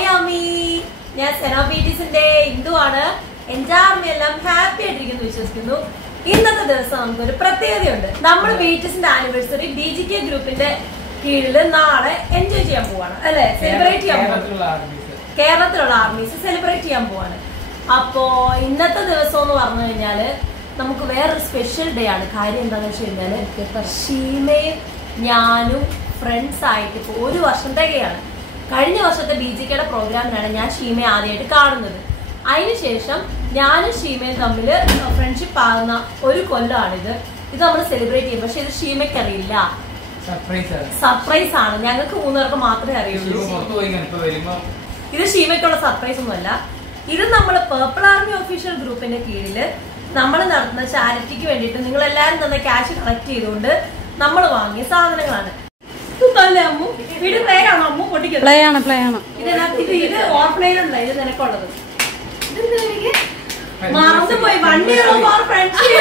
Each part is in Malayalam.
ഹായ് അമ്മി, ഞാൻ സെനോബീറ്റീസിന്റെ ഇന്ദുവാണ്. എല്ലാം ഹാപ്പി ആയിട്ടിരിക്കുന്നു വിശ്വസിക്കുന്നു. ഇന്നത്തെ ദിവസം നമുക്കൊരു പ്രത്യേകതയുണ്ട്. നമ്മൾ ബീറ്റീസിന്റെ ആനിവേഴ്സറി BGK ഗ്രൂപ്പിന്റെ കീഴിൽ നാളെ എൻജോയ് ചെയ്യാൻ പോവാണ്, അല്ലെ? സെലിബ്രേറ്റ് ചെയ്യാൻ പോവാണ്. കേരളത്തിലുള്ള ആർമീസ് സെലിബ്രേറ്റ് ചെയ്യാൻ പോവാണ്. അപ്പോ ഇന്നത്തെ ദിവസം എന്ന് പറഞ്ഞു കഴിഞ്ഞാല് നമുക്ക് വേറൊരു സ്പെഷ്യൽ ഡേ ആണ്. കാര്യം എന്താണെന്ന് വെച്ച് കഴിഞ്ഞാല് ഷീമയും ഞാനും ഫ്രണ്ട്സ് ആയിട്ട് ഇപ്പൊ 1 വർഷം തികയാണ്. കഴിഞ്ഞ വർഷത്തെ BGKയുടെ പ്രോഗ്രാമിനാണ് ഞാൻ ഷീമയെ ആദ്യമായിട്ട് കാണുന്നത്. അതിനുശേഷം ഞാനും ഷീമയും തമ്മിൽ ഫ്രണ്ട്ഷിപ്പ് ആകുന്ന 1 കൊല്ലമാണിത്. ഇത് നമ്മൾ സെലിബ്രേറ്റ് ചെയ്യും. പക്ഷെ ഇത് ഷീമയ്ക്ക് അറിയില്ല, സർപ്രൈസ് ആണ്. ഞങ്ങൾക്ക് 3 പേർക്ക് മാത്രമേ അറിയുള്ളൂ. ഇത് ഷീമയ്ക്കുള്ള സർപ്രൈസ് ഒന്നുമല്ല. ഇത് നമ്മൾ പർപ്പിൾ ആർമി ഒഫീഷ്യൽ ഗ്രൂപ്പിന്റെ കീഴില് നമ്മൾ നടത്തുന്ന ചാരിറ്റിക്ക് വേണ്ടിയിട്ട് നിങ്ങൾ എല്ലാവരും തന്നെ ക്യാഷ് കളക്ട് ചെയ്തുകൊണ്ട് നമ്മൾ വാങ്ങിയ സാധനങ്ങളാണ്. അമ്മു ഇത് പ്ലേ ആണോ? അമ്മു പൊട്ടിക്കുന്നത് ഇത് ഓർഫനേജുണ്ട്. ഇത് നിനക്കുള്ളത് മറന്നുപോയി. വണ്ടിയുള്ള ഫോർ ഫ്രണ്ട്ഷിപ്പ്.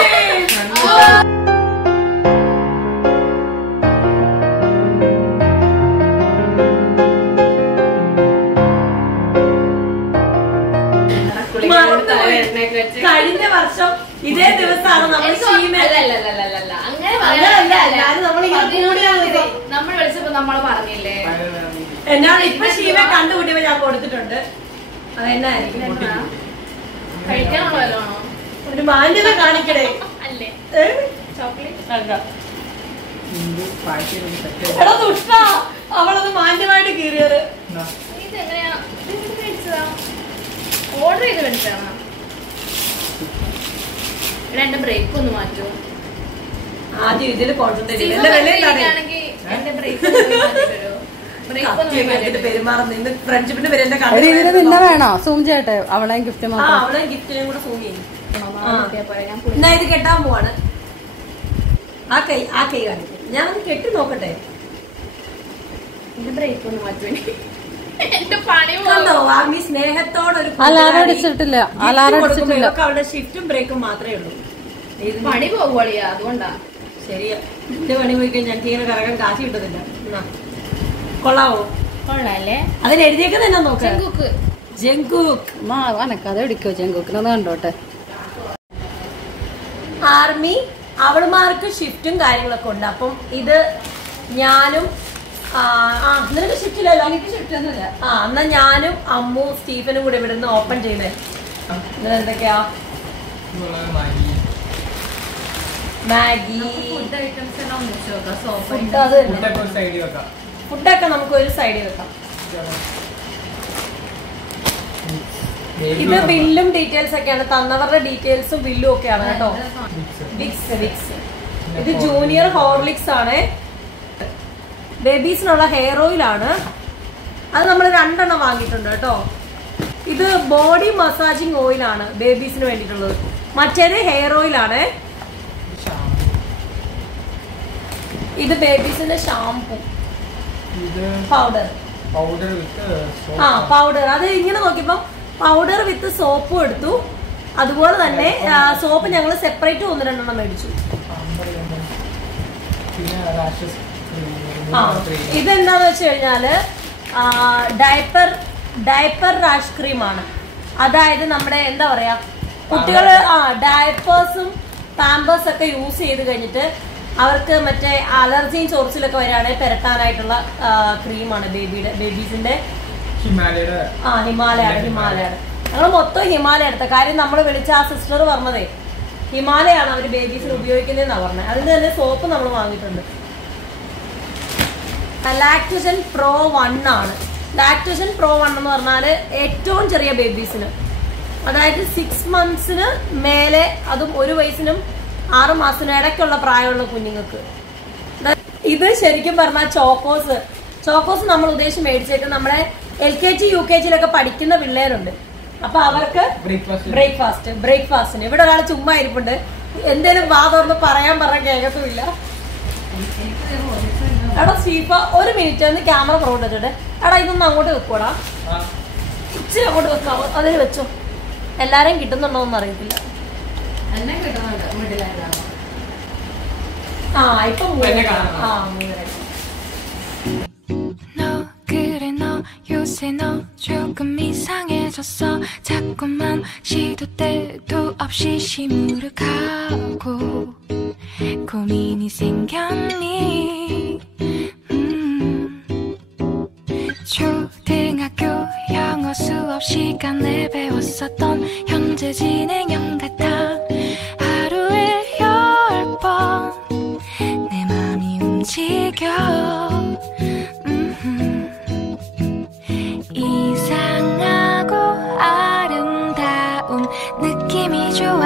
കഴിഞ്ഞ വർഷം ഇതേ ദിവസമാണ് നമ്മൾ നമ്മൾ വിളിച്ചപ്പോ നമ്മള് പറഞ്ഞില്ലേ എന്നാണ് ഇപ്പൊ ഷീമ കണ്ടുകൂട്ടിയപ്പോ ഞാൻ കൊടുത്തിട്ടുണ്ട്. അതെന്നായിരിക്കും കഴിക്കാനുള്ളതാണോ? ഒരു മാന്യത കാണിക്കണേ അല്ലേ? ചോക്ലേറ്റ് അവളത് മാന്യമായിട്ട് കീറിയത്. ഇതെങ്ങനെയാ മേടിച്ചതാ? ഓർഡർ ചെയ്ത് മേടിച്ചാണോ? ഇവിടെ എന്റെ ബ്രേക്ക് ഒന്ന് മാറ്റൂ. ആദ്യം ഇതില് പെരുമാറുന്ന ഫ്രണ്ട്ഷിപ്പിന്റെ പേര് പിന്നെ വേണോ സൂം ചെയ്യട്ടെ? അവളെ ഗിഫ്റ്റ് അവളെ ഗിഫ്റ്റിനും കൂടെ സൂം ചെയ്യും. എന്നാ ഇത് കെട്ടാൻ പോവാണ്. ആ കൈ കാണിക്കും. ഞാൻ ഒന്ന് കെട്ടി നോക്കട്ടെ. എന്റെ ബ്രേക്ക് ഒന്ന് മാറ്റൂ. എന്റെ പണി കണ്ടോ? ആർമി സ്നേഹത്തോടൊരു അവളുടെ ഷിഫ്റ്റും ബ്രേക്കും മാത്രമേ ഉള്ളൂ. പണി പോകുവളിയാ, അതുകൊണ്ടാ. ശരിയാ, എന്റെ പണി പോയി കഴിഞ്ഞാൽ എനിക്ക് ഇങ്ങനെ കറങ്ങാൻ കാശ് കിട്ടുന്നില്ല. കൊള്ളാവോ? കൊള്ളാല്ലേ? അതിൽ എഴുതിയൊക്കെ തന്നെ നോക്കാം. ജങ്കൂക്ക് കഥ പിടിക്കോ? ജങ്കൂക്കിനൊന്ന് കണ്ടോട്ടെ. ആർമി അവളുമാർക്ക് ഷിഫ്റ്റും കാര്യങ്ങളൊക്കെ ഉണ്ട്. അപ്പം ഇത് ഞാനും നിനക്ക് ഷിഫ്റ്റില്ലല്ലോ? എനിക്ക് ഷിഫ്റ്റ് ഒന്നുമില്ല. എന്നാ ഞാനും അമ്മു സ്റ്റീഫനും കൂടെ ഇവിടെ നിന്ന് ഓപ്പൺ ചെയ്യുന്നേ. എന്തൊക്കെയാ? മാഗി ഫുഡൊക്കെ നമുക്ക് ഒരു സൈഡിൽ വെക്കാം. ഇത് ബില്ലും ഡീറ്റെയിൽസ് ഒക്കെയാണ്. തന്നവരുടെ ഡീറ്റെയിൽസും ബില്ലും ഒക്കെയാണ് കേട്ടോ. വിക്സ് ഇത് ജൂനിയർ ഹോർലിക്സ് ആണ്. ബേബീസിനുള്ള ഹെയർ ഓയിൽ ആണ്. അത് നമ്മൾ 2 എണ്ണം വാങ്ങിയിട്ടുണ്ട് കേട്ടോ. ഇത് ബോഡി മസാജിങ് ഓയിൽ ആണ് ബേബീസിന് വേണ്ടിയിട്ടുള്ളത്. മറ്റേത് ഹെയർ ഓയിൽ ആണ്. ഇത് ബേബീസിന്റെ ഷാംപൂ പൗഡർ. പൗഡർ അത് ഇങ്ങനെ നോക്കിയപ്പോ പൗഡർ വിത്ത് സോപ്പും എടുത്തു. അതുപോലെ തന്നെ സോപ്പ് ഞങ്ങൾ സെപ്പറേറ്റ് 1-2 എണ്ണം മേടിച്ചു. ഇതെന്താന്ന് വെച്ച് കഴിഞ്ഞാല് ഡയപ്പർ റാഷ് ക്രീമാണ്. അതായത് നമ്മുടെ എന്താ പറയാ, കുട്ടികള് ഡയപ്പേഴ്സും പാമ്പേഴ്സ് ഒക്കെ യൂസ് ചെയ്ത് കഴിഞ്ഞിട്ട് അവർക്ക് മറ്റേ അലർജിയും ചൊറിച്ചിലൊക്കെ വരികയാണെങ്കിൽ പെരട്ടാനായിട്ടുള്ള ക്രീമാണ് ബേബീസിന്റെ. ഹിമാലയാണ്. ഞങ്ങൾ മൊത്തം ഹിമാലയ എടുത്ത കാര്യം നമ്മൾ വിളിച്ച ആ സിസ്റ്റർ പറഞ്ഞതേ ഹിമാലയാണ് അവര് ബേബീസിന് ഉപയോഗിക്കുന്നതെന്നാ പറഞ്ഞത്. അതിന്റെ തന്നെ സോപ്പ് നമ്മൾ വാങ്ങിയിട്ടുണ്ട്. ലാക്ടോജൻ പ്രോ 1 ആണ്. ലാക്ടോജൻ പ്രോ 1 എന്ന് പറഞ്ഞാല് ഏറ്റവും ചെറിയ ബേബീസിന്, അതായത് 6 മന്ത്സിന് മേലെ, അതും 1 വയസ്സിനും 6 മാസത്തിനും ഇടയ്ക്കുള്ള പ്രായമുള്ള കുഞ്ഞുങ്ങൾക്ക്. ഇത് ശരിക്കും പറഞ്ഞാൽ ചോക്കോസ് നമ്മൾ ഉദ്ദേശിച്ച് മേടിച്ചിട്ട് നമ്മുടെ LKG UKGയിലൊക്കെ പഠിക്കുന്ന പിള്ളേരുണ്ട്. അപ്പൊ അവർക്ക് ബ്രേക്ക്ഫാസ്റ്റിന് ഇവിടെ ഒരാൾ ചുമ്മാ ഇരിപ്പുണ്ട്. എന്തേലും വാ തുറന്ന് പറയാൻ പറഞ്ഞ കേൾക്കത്തുമില്ല. എടാ സ്റ്റീഫ 1 മിനിറ്റ് ഒന്ന് ക്യാമറ പുറകോട്ട് വെച്ചോട്ടെ. എടാ ഇതൊന്ന് അങ്ങോട്ട് വെക്കോടാ, ഇച്ചിരി അങ്ങോട്ട് വെക്കാവോ? അതിന് വെച്ചോ. എല്ലാരെയും കിട്ടുന്നുണ്ടോന്ന് അറിയത്തില്ല. ഇപ്പൊ 요새 너 조금 이상해졌어 자꾸만 시도 때도 없이 시무룩하고 고민이 생겼니 초등학교 영어 수업 시간에 배웠었던 현재 진행형 같아 하루에 10번 내 맘이 움직여 이상하고 아름다운 느낌이 좋아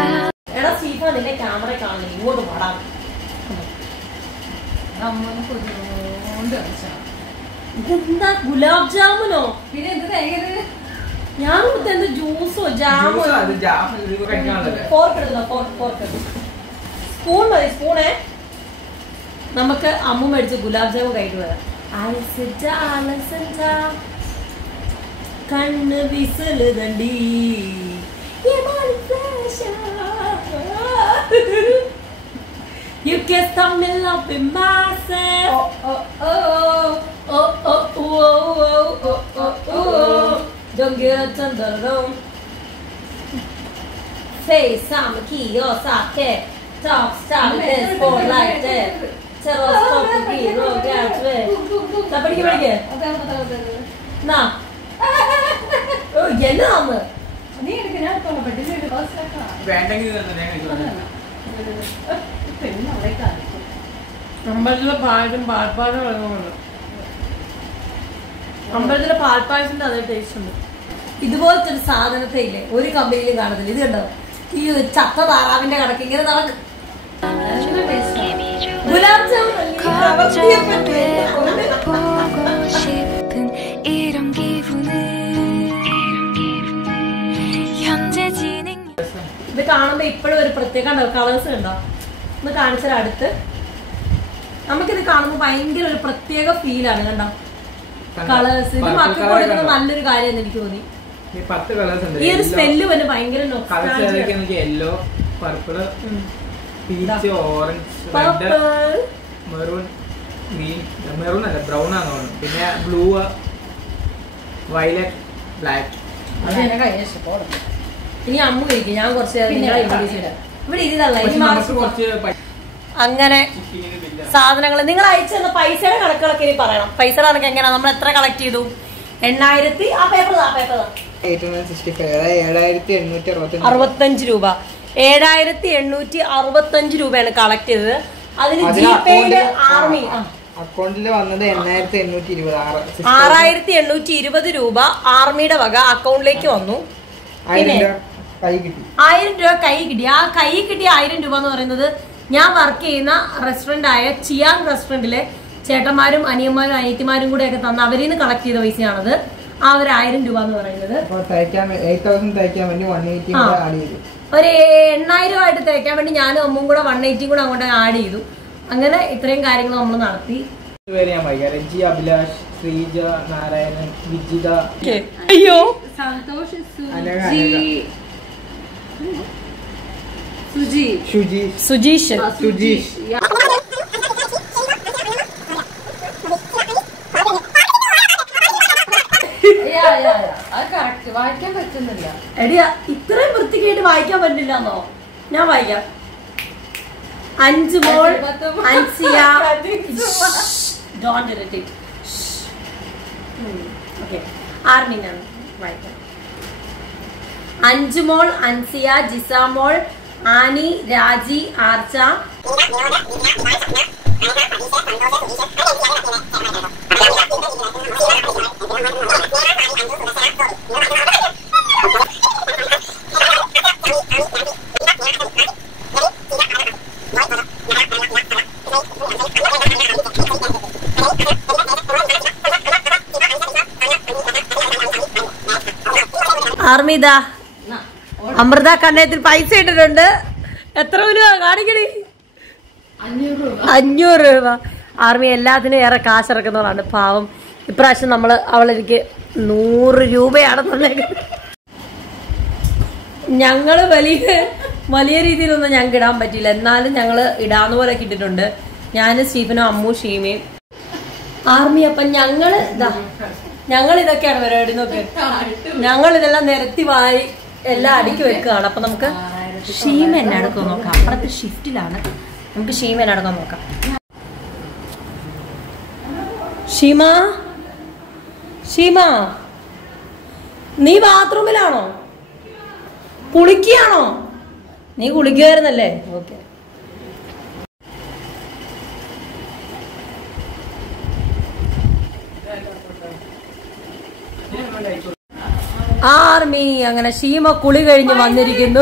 എടാ സ്റ്റീഫ നിന്റെ ക്യാമറ കാണുന്നു ഇങ്ങോട്ട് പാടാം ഇതെന്താ ഗുലാബ് ജാമുനോ പിന്നെ എന്ത് തേങ്ങ ഞാൻ എന്ത് ജ്യൂസോ ജാമോ ഫോർക്ക് എടുക്കുന്നോ ഫോർക്ക് സ്പൂൺ മതി സ്പൂണേ നമുക്ക് അമ്മ മേടിച്ച് ഗുലാബ് ജാമുൻ കഴിട്ട് വരാം കണ്ണ് whistle തണ്ടി You can stop me loving myself. Oh oh oh oh oh oh oh oh. Don't get on the room. Face some key or sake. Talk stop this for like that. Tell us stop the key. No get way. Somebody get it. Nah. Oh, yenna. നീ എടുക്കുന്ന അമ്പലത്തിലെ പായസം പാൽപ്പായസം വളർന്നുണ്ട് അമ്പലത്തിലെ പാൽപ്പായസിന്റെ അതേ ടേസ്റ്റ് ഉണ്ട് ഇതുപോലത്തെ ഒരു സാധനത്തെ ഇല്ലേ ഒരു കമ്പനിയിലും കാണത്തില്ല ഇത് കണ്ടോ ഈ ചത്ത താറാവിന്റെ കണക്ക് ഇങ്ങനെ നടക്കും ഗുലാബ് ജാമുൻ ഇത് കാണുമ്പോ ഇപ്പോഴും ഒരു പ്രത്യേക കളേഴ്സ് ഉണ്ടോ ഒന്ന് കാണിച്ചാൽ അടുത്ത് നമുക്കിത് കാണുമ്പോ ഭയങ്കര ഒരു പ്രത്യേക ഫീലാണ് കണ്ടോ കളേഴ്സ് ഇത് മക്കൾക്ക് കൊടുക്കുന്ന നല്ലൊരു കാര്യം എനിക്ക് തോന്നി ഈ ഒരു സ്മെല്ല് തന്നെ ഭയങ്കര yellow purple peach orange maroon green maroon അല്ല ബ്രൗൺ ആണ് തോന്നുന്നു പിന്നെ ബ്ലൂ വയലറ്റ് ബ്ലാക്ക് ഇനി അമ്മ കഴിക്കും ഞാൻ കുറച്ച് ഇവിടെ ഇരുന്നല്ല അങ്ങനെ സാധനങ്ങൾ നിങ്ങൾ അയച്ചു തന്ന പൈസയുടെ കണക്കുകളൊക്കെ ഇനി പറയണം പൈസയുടെ കണക്ക് എങ്ങനെയാ നമ്മൾ എത്ര കളക്ട് ചെയ്തു 8,000 ആ പേപ്പർ 65 രൂപ 7,865 രൂപയാണ് കളക്ട് ചെയ്തത് അതിന് ജിപേയില് ആർമി അക്കൗണ്ടിൽ വന്നത് 6,820 രൂപ ആർമിയുടെ വക അക്കൗണ്ടിലേക്ക് വന്നു 1000 രൂപ കൈ കിട്ടി ആ കൈ കിട്ടിയ 1000 രൂപ എന്ന് പറയുന്നത് ഞാൻ വർക്ക് ചെയ്യുന്ന റെസ്റ്റോറന്റ് ആയ ചിയാങ് റെസ്റ്റോറന്റിലെ ചേട്ടന്മാരും അനിയന്മാരും അനിയത്തിമാരും കൂടെ ഒക്കെ തന്ന അവരിൽ നിന്ന് കളക്ട് ചെയ്ത പൈസയാണത് ആ ഒരു 1000 രൂപ എന്ന് പറയുന്നത് ഒരു 8,000 ആയിട്ട് തയ്ക്കാൻ വേണ്ടി ഞാനും അമ്മും കൂടെ 180 കൂടെ അങ്ങോട്ട് ആഡ് ചെയ്തു അങ്ങനെ ഇത്രയും കാര്യങ്ങൾ നമ്മൾ നടത്തി രഞ്ജി അഭിലാഷ് ശ്രീജ നാരായണൻ വിജിത അയ്യോ സന്തോഷ് സുജീഷ് വായിക്കാൻ പറ്റുന്നില്ല എടിയാ ഇത്രയും വൃത്തിക്കായിട്ട് വായിക്കാൻ പറ്റില്ലെന്നോ ഞാൻ വായിക്കാം 5 മോൾ Ansiya don't irritate okay army ഞാൻ വായിക്കാം 5 മോൾ അൻസിയ ജിസാമോൾ ആനി രാജി ആർച്ച ആർമിത അമൃത കണ്ണയത്തിൽ പൈസ ഇട്ടിട്ടുണ്ട് എത്ര രൂപ കാണിക്കണേ 500 രൂപ ആർമി എല്ലാത്തിനും ഏറെ കാശിറക്കുന്നവളാണ് പാവം ഇപ്രാവശ്യം അവളെനിക്ക് 100 രൂപയാണെന്നുള്ളത് ഞങ്ങള് വലിയ രീതിയിലൊന്നും ഞങ്ങൾക്ക് ഇടാൻ പറ്റിയില്ല എന്നാലും ഞങ്ങള് ഇടാന്ന് പോലെ ഇട്ടിട്ടുണ്ട് ഞാനും സ്റ്റീഫനും അമ്മു ഷീമയും ആർമി അപ്പം ഞങ്ങള് ഞങ്ങൾ ഇതൊക്കെയാണ് പരിപാടി നോക്ക്. ഞങ്ങൾ ഇതെല്ലാം നിരത്തി വാരി എല്ലാം അടുക്കി വെക്കുകയാണ്. അപ്പൊ നമുക്ക് ഷീമ എന്നെ അടക്കം നോക്കാം. അപ്പുറത്ത് ഷിഫ്റ്റിലാണ്. നമുക്ക് ഷീമ എന്നെ അടക്കം നോക്കാം. ഷീമ ഷീമ നീ ബാത്റൂമിലാണോ? കുളിക്കുകയാണോ? നീ കുളിക്കുമായിരുന്നല്ലേ? ഓക്കെ. ആർമി അങ്ങനെ ഷീമ കുളി കഴിഞ്ഞ് വന്നിരിക്കുന്നു.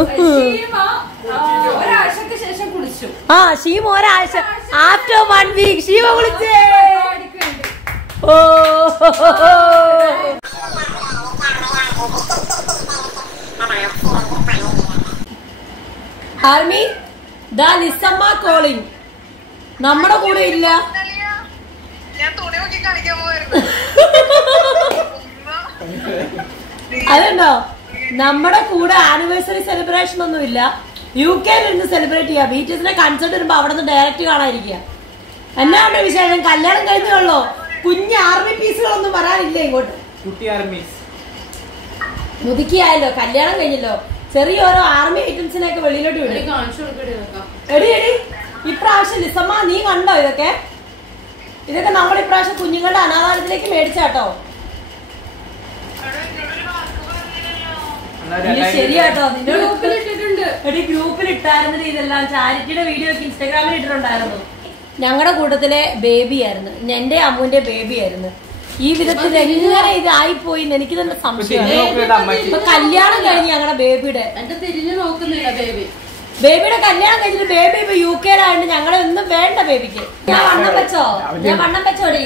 ഒരാഴ്ചക്ക് ശേഷം കുളിച്ചു. ആ ഷീമ ഒരാഴ്ച ആഫ്റ്റർ 1 വീക്ക് ഷീമ കുളിച്ചേ. ഓ ആർമി ദാ ലിസമ്മ കോളിംഗ്. നമ്മുടെ കൂടെ ഇല്ല. അതുണ്ടോ നമ്മുടെ കൂടെ ആനിവേഴ്സറി സെലിബ്രേഷൻ ഒന്നും ഇല്ല. UK ഇരുന്ന് സെലിബ്രേറ്റ് ചെയ്യാം. ബീറ്റീസിന്റെ കൺസേർട്ട് വരുമ്പോ അവിടെ നിന്ന് ഡയറക്റ്റ് കാണാതിരിക്കുക. എന്നാണ് വിശേഷം? കല്യാണം കഴിഞ്ഞുള്ളോ? കുഞ്ഞ് ആർമി പീസുകളൊന്നും വരാനില്ല ഇങ്ങോട്ട്. മുതുക്കിയായല്ലോ, കല്യാണം കഴിഞ്ഞല്ലോ. ചെറിയ ഓരോ ആർമി ഐറ്റംസിനെയൊക്കെ വെളിയിലോട്ട് വിടും. എടി എടി ഇപ്രാവശ്യം ലിസമ്മ നീ കണ്ടോ ഇതൊക്കെ? ഇതൊക്കെ നമ്മൾ ഇപ്രാവശ്യം കുഞ്ഞുങ്ങളുടെ അനാഥാലയത്തിലേക്ക് മേടിച്ചാട്ടോ. ശരിയാട്ടോ. എടി ഗ്രൂപ്പിൽ ഇട്ടായിരുന്നത് ഇതെല്ലാം. ചാരിറ്റിയുടെ വീഡിയോ ഒക്കെ ഇൻസ്റ്റാഗ്രാമിൽ ഇട്ടിട്ടുണ്ടായിരുന്നു. ഞങ്ങളുടെ കൂട്ടത്തിലെ ബേബി ആയിരുന്നു. എന്റെ അമ്മുവിന്റെ ബേബി ആയിരുന്നു. ഈ വിധത്തിൽ എങ്ങനെ ഇതായിപ്പോയി എനിക്ക് തന്നെ സംശയമാണ്. ഇപ്പൊ കല്യാണം കഴിഞ്ഞ് ഞങ്ങളുടെ ബേബിയുടെ കല്യാണം കഴിഞ്ഞിട്ട് ബേബി ഇപ്പൊ UK ഞങ്ങളെ ഒന്നും വേണ്ട ബേബിക്ക്. ഞാൻ വണ്ണം വെച്ചോ? ഞാൻ വണ്ണം വെച്ചോടി.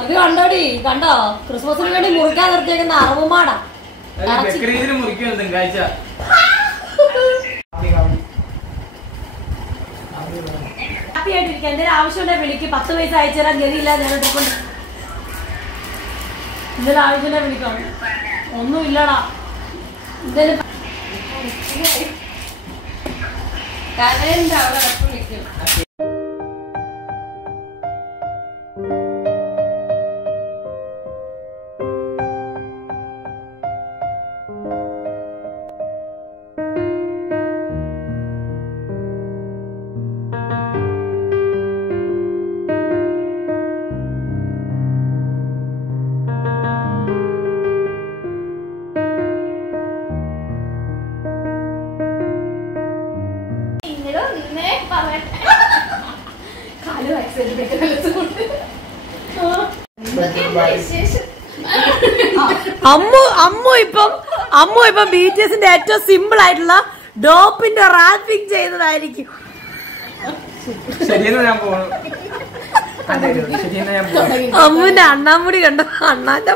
അത് കണ്ടോടി, കണ്ടോ? ക്രിസ്മസിന് വേണ്ടി മുറിക്കാൻ നിർത്തിയേക്കുന്ന അറവുമാടാ. ഹാപ്പി ആയിട്ടിരിക്കാം. എന്തെങ്കിലും ആവശ്യമുണ്ടെങ്കിൽ വിളിക്ക്. 10 പൈസ അയച്ചു തരാൻ ഗതിയില്ല. ഞാൻ എന്തെങ്കിലും ആവശ്യമുണ്ടെങ്കിൽ വിളിക്കാം. ഒന്നും ഇല്ലടാ. എന്തെങ്കിലും അമ്മു ഇപ്പം BTSന്റെ ഏറ്റവും സിമ്പിൾ ആയിട്ടുള്ള ഡോപ്പിന്റെ റാപ്പിംഗ് ചെയ്തതായിരിക്കും. അമ്മുവിന്റെ അണ്ണാമുടി കണ്ടോ? അണ്ണാന്റെ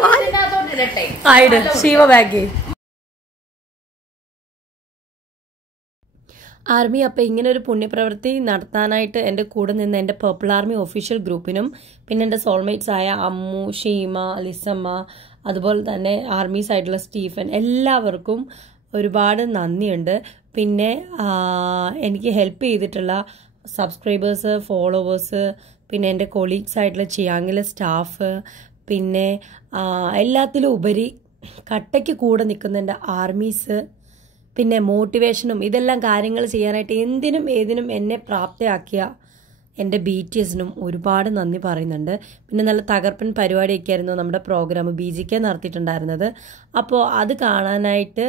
ആയിട്ട് ശിവ ബാഗ് ആർമി. അപ്പം ഇങ്ങനെ ഒരു പുണ്യപ്രവൃത്തി നടത്താനായിട്ട് എൻ്റെ കൂടെ നിന്ന് എൻ്റെ പർപ്പിൾ ആർമി ഒഫീഷ്യൽ ഗ്രൂപ്പിനും പിന്നെ എൻ്റെ സോൾമേറ്റ്സ് ആയ അമ്മു, ഷീമ, ലിസമ്മ, അതുപോലെ തന്നെ ആർമീസ് ആയിട്ടുള്ള സ്റ്റീഫൻ, എല്ലാവർക്കും ഒരുപാട് നന്ദിയുണ്ട്. പിന്നെ എനിക്ക് ഹെൽപ്പ് ചെയ്തിട്ടുള്ള സബ്സ്ക്രൈബേഴ്സ്, ഫോളോവേഴ്സ്, പിന്നെ എൻ്റെ കൊളീഗ്സ് ആയിട്ടുള്ള ചിയാങ്ങിലെ സ്റ്റാഫ്, പിന്നെ എല്ലാത്തിലും ഉപരി കട്ടയ്ക്ക് കൂടെ നിൽക്കുന്ന എൻ്റെ ആർമീസ്, പിന്നെ മോട്ടിവേഷനും ഇതെല്ലാം കാര്യങ്ങൾ ചെയ്യാനായിട്ട് എന്തിനും ഏതിനും എന്നെ പ്രാപ്തയാക്കിയ എൻ്റെ BTSനും ഒരുപാട് നന്ദി പറയുന്നുണ്ട്. പിന്നെ നല്ല തകർപ്പൻ പരിപാടിയൊക്കെ ആയിരുന്നു നമ്മുടെ പ്രോഗ്രാം BGK നടത്തിയിട്ടുണ്ടായിരുന്നത്. അപ്പോൾ അത് കാണാനായിട്ട്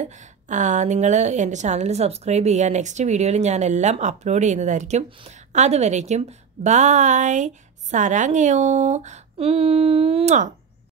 നിങ്ങൾ എൻ്റെ ചാനൽ സബ്സ്ക്രൈബ് ചെയ്യുക. നെക്സ്റ്റ് വീഡിയോയിൽ ഞാൻ എല്ലാം അപ്ലോഡ് ചെയ്യുന്നതായിരിക്കും. അതുവരേക്കും ബായ്, സാരാങ്ങയോ.